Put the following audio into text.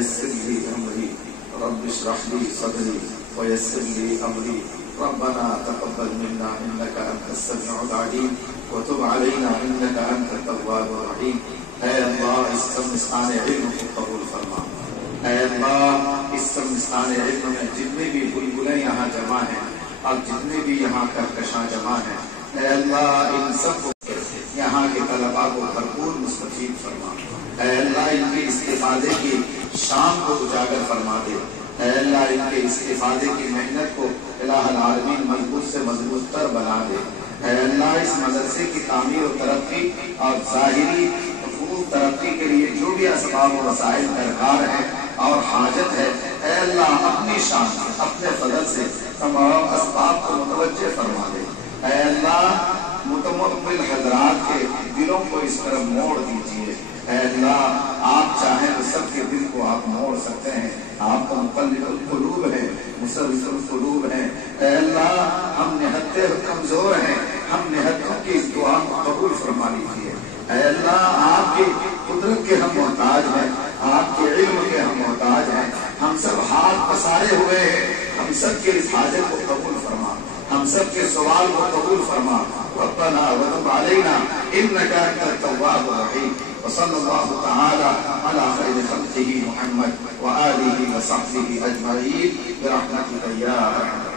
ويسر لي أمري رب اشرح لي صدري ويسر لي أمري ربنا تقبل منا إنك أنت السميع العليم وتب علينا إنك أنت التواب الرحيم. اے اللہ اس سمستان علم کو قبول فرما. اے اللہ اس سمستان علم میں جتنے بھی بلبلیں یہاں جمع ہیں اور جتنے بھی یہاں کہکشاں جمع ہیں، اے اللہ ان سب کو یہاں کے طلباء کو بھرپور مستفید فرما. اے اللہ ان کے استفادے کی شام کو اجاگر فرما دے. اے اللہ ان کے استفادے کی محنت کو الہ العالمین مضبوط سے مضبوط تر بنا دے. اے اللہ اس مدرسے کی تعمیر و ترقی اور ظاہری ترقی کے لیے جو بھی اسباب و وسائل درکار ہیں اور حاجت ہے، اے اللہ اپنی شان سے اپنے فضل سے تمام اسباب کو متوجہ فرما دے. اے اللہ متمول حضرات کے دلوں کو اس طرح موڑ دیجیے. اے اللہ آپ چاہیں تو سب کے دل کو آپ موڑ سکتے ہیں. آپ کا مقلب القلوب ہے، مصرف القلوب ہے. اے اللہ ہم نہایت کمزور ہیں، ہم نہایت کی اس دعا کو قبول فرما لیجیے. اے اللہ آپ کی قدرت کے ہم محتاج ہیں، آپ کے علم کے ہم محتاج ہیں. ہم سب ہاتھ پسارے ہوئے ہیں، ہم سب کے اس حاجت کو قبول فرما، ہم سب کے سوال کو قبول فرما. ربنا وتب علینا انک انت التواب الرحیم. وصلی اللہ تعالی علی خیر خلقہ محمد وآلہ وصحبہ اجمعین برحمتک یا ارحم